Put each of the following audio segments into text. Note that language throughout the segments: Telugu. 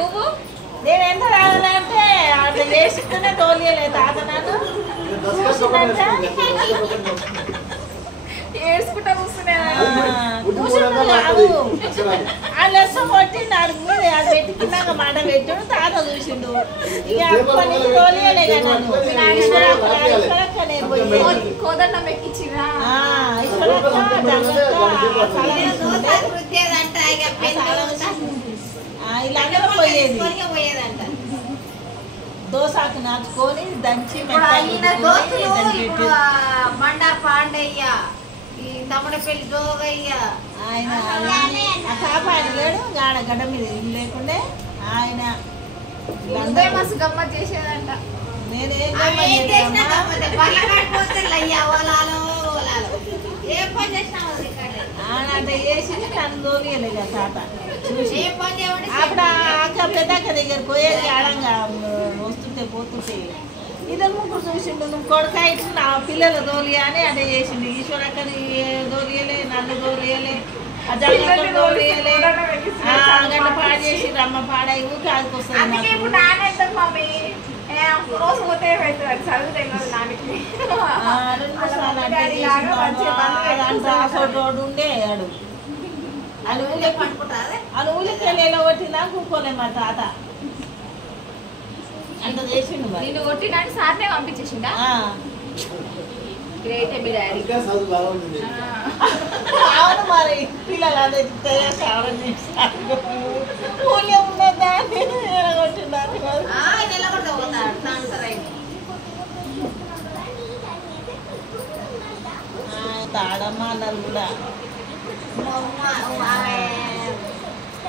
నువ్వు నేను ఎంత రావాలంటే అట్లా చేస్తూనే తోలియలేదు తాత నన్ను ఏడ్చుకుంటా కూర్చునే లెస్సం కొట్టి నాడు మీద అది పెట్టుకున్నాక మాట పెట్టాడు తాత చూసిండు ఇక అప్పటి నుంచి తోలియలే కదా నేను పోయి కోదండం ఎక్కించిరా ఇలా పోయేది దోసాకు నాచుకొని దంచి మండా పాండయ్య ఈ తమడపల్లి జోగయ్య ఆయన కాపాడలేడు గాడ గడ్డ మీద ఇల్లు లేకుండే ఆయన ముందే మస్తు గమ్మత్ చేసేదంట నేనేం అంటే చేసి నన్ను తోలియలే కదా తాత చూసి అప్పుడు అక్క పెద్ద అక్క దగ్గర పోయేది ఆడంగా వస్తుంటే పోతుంటే ఇద్దరు ముగ్గురు చూసిండు నువ్వు కొడుక ఇట్లా నా పిల్లలు తోలియా అని అంటే చేసిండు ఈశ్వరక్కని తోలియలే నన్ను తోలియలే అజాన్ని తోలియలే గంట పాడు చేసి రమ్మ పాడాయి ఊరికి ఆదుకొస్తుంది రోజు పోతే చదువు తెలియదు నానికి రోడ్డు ఉండే ఆడు ఊళ్ళకెళ్ళేలో కొట్టినా కూకోలే మా తాత అంత చేసిండు నిన్ను కొట్టినాడు సార్నే పంపించేసిండా గ్రేట్ మీ డాడీ అవును మరి పిల్లలు అదే ఉన్నదా కొట్టినారు తాడమ్మ అన్నారు కూడా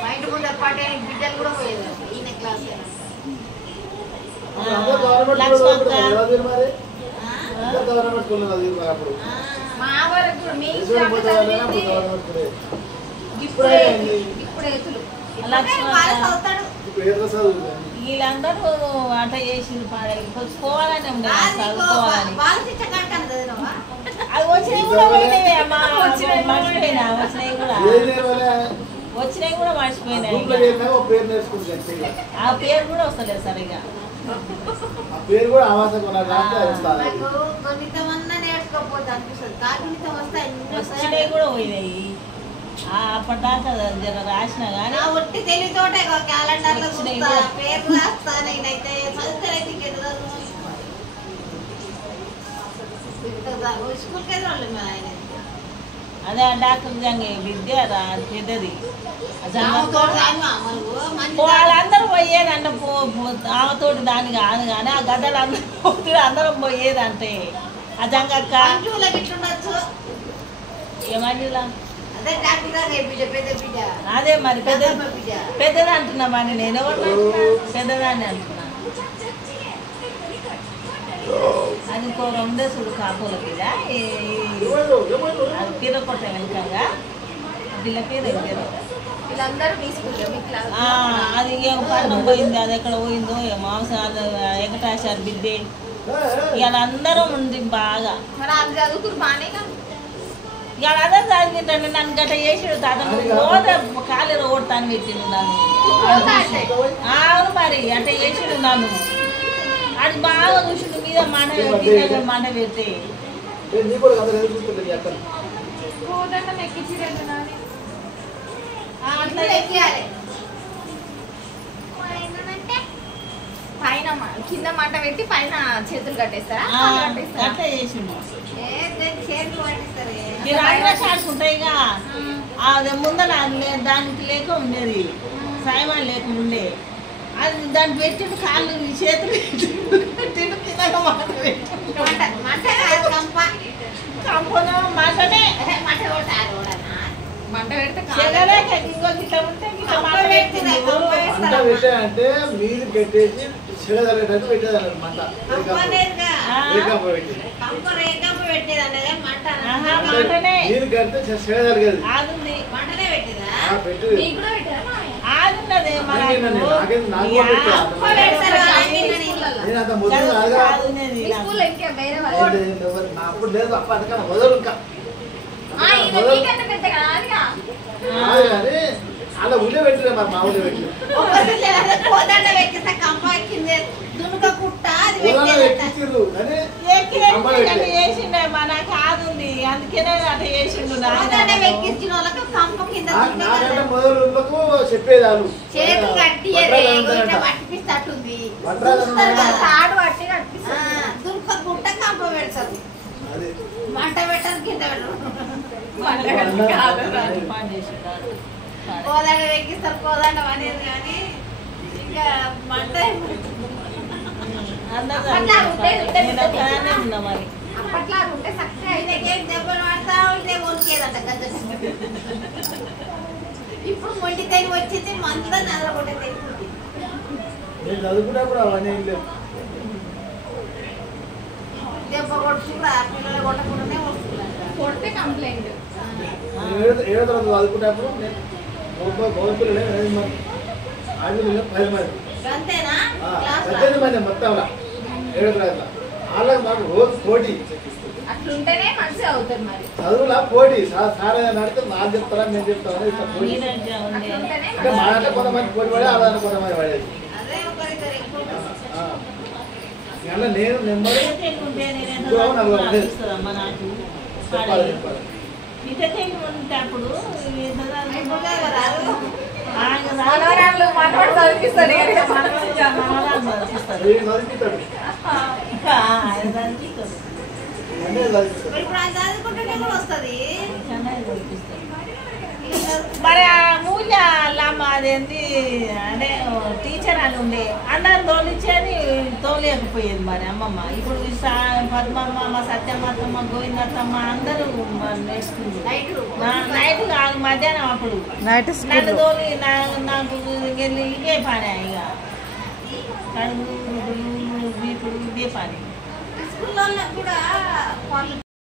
బయట ముందర పాటే బిడ్డలు కూడా పోయేది ఈయన క్లాస్ మా వరకు మీ వీళ్ళందరూ అట చేసి పోవాలని ఉండదు చదువుకోవాలని అది వచ్చినవి కూడా పోయినాయి అమ్మా మర్చిపోయినా వచ్చినవి కూడా మర్చిపోయినాయి ఆ పేరు కూడా వస్తలేదు సరిగా వచ్చినవి కూడా పోయినాయి అప్పటిదాకా జర రాసిన కానీ ఒట్టి తెలివితోటే క్యాలెండర్ లో పేరు రాస్తా నేనైతే చదువుతారైతే స్కూల్కి ఎదురు ఆయన అదే డాక్టర్ జంగే విద్య పెద్దది వాళ్ళందరూ పోయేదంటే ఆమెతోటి దాన్ని కాదు కానీ ఆ గద్దలు అందరూ అందరం పోయేదంటే ఆ జంగక్క ఏమండిలా అదే మరి పెద్దది అంటున్నా మరి నేను ఎవరు పెద్దదాన్ని అంటున్నా అది ఇంకో రెండే చూడు కాపుల మీద అది పీర కొట్ట వెనకంగా పిల్ల పేరు వీళ్ళందరూ మీ స్కూల్లో మీ క్లాస్ అది ఏం పన్నం పోయింది అది ఎక్కడ పోయిందో మాంసం వెంకటాచారి బిడ్డే ఇవాళ అందరం ఉంది బాగా మరి అది చదువుకుని బాగానేగా ఇవాళ అదే చదివింటండి నన్ను గట్ట చేసాడు తాత పోతే కాలేరు ఓడతాను పెట్టిండు నన్ను అవును మరి అంటే చేసాడు నన్ను అది బాగా చూసిండు మీద మంట పెడితే అట్లా పైన కింద మంట పెట్టి పైన చేతులు కట్టేస్తారా అట్లా చేసిండు ఉంటాయిగా అది ముందర దానికి లేక ఉండేది సాయమాన్ లేకుండే అది దాన్ని పెట్టిండు కాళ్ళు చేతులు పెట్టిండు కింద కంపను మంటనే మంట పెడితే అంటే మీరు పెట్టేసి చెడగలేటట్టు పెట్టేదాన్ని మంట మీరు కడితే చెడగలిగేది అప్పుడు లేదు అప్ప అందుకని వదలు ఇంకా అలా ఉల్లి పెట్టలే మరి మా ఊళ్ళో పెట్టి దునుక కుట్ట అది ఊళ్ళో పెట్టేదట. ఎక్కించిర్రు కానీ చేసిండే మన కాదు ఉంది అందుకనే అట్లా చేసిండు పోతానే వెక్కించిన వాళ్ళకి కంప కింద దున్నే నాకంటే కదా. మొదలు ఊళ్ళకు చెప్పేది వాళ్ళు చేతులు కట్టియరే ఇట్లా పట్టిపిస్తట్టుంది దున్నుతారు కదా. తాడు పట్టి ఆ, కట్టిస్తారు. దునుక కుట్ట కంప పెడతారు. అది మంట పెట్టరు కింద పెట్టరు. కోదండ వెక్కిస్తారు కోదండ అనేది కానీ ఇంకా మంట ఉన్నా మరి అప్పట్లో అది ఉంటే చక్కగా అయితే ఆయనకేం దెబ్బలు పడతా ఉంటే ఉరికేదంట గద్ద. ఇప్పుడు మొండి తైన వచ్చింది మందులో నల్లగొట్టే తెలిసింది. నేను చదువుకున్నప్పుడు అవన్నీ ఏం లేవు. దెబ్బ కొట్టుకురా పిల్లలు కొట్టకుండానే వస్తుందంట. కొడితే కంప్లైంట్. ఏడో తరగతి చదువుకున్నప్పుడు నేను గౌరవపిల్లలే 8 మంది ఆడపిల్లలు 10 మంది అంతేనా క్లాస్ 18 మంది మొత్తం ఏడో తరగతి వాళ్ళకి మాకు రోజు పోటీ అట్లుంటేనే మంచిగా అవుతుంది మరి. చదువులా పోటీ సార్ ఏదైనా అడిగితే నాకు చెప్తారా నేను చెప్తాను ఇట్లా పోటీ అట్లుంటేనే అంటే మా దాంట్లో కొంతమంది పోటీ పడే వాళ్ళ దాంట్లో కొంతమంది పడేది అదే ఒకరిద్దరు ఎక్కువ అలా నేను నెమ్మది అమ్మ నాకు చెప్పాలి చెప్పాలి ఉంటే అప్పుడు మనవరాళ్ళు మనవాడు చదివిస్తాడు ఇక వీడు చదివిస్తాడు అంటే చదివిస్తాడు ఇప్పుడు ఆయన చదువుకుంటూనే కూడా వస్తుంది. మరి ఆ మూల్య అమ్మ అదేంటి అంటే టీచర్ అని ఉండే అందరం తోలిచ్చేది తోలేకపోయేది మరి అమ్మమ్మ. ఇప్పుడు పద్మమ్మ మా సత్యమ్మత్తమ్మ గోవిందత్తమ్మ అందరూ నేర్చుకుంది. నైట్ కాదు మధ్యాహ్నం అప్పుడు నన్ను తోలి నాకు ఇదే పని ఇక కడుగు వీపుడు ఇదే పని. స్కూల్లో కూడా వాళ్ళు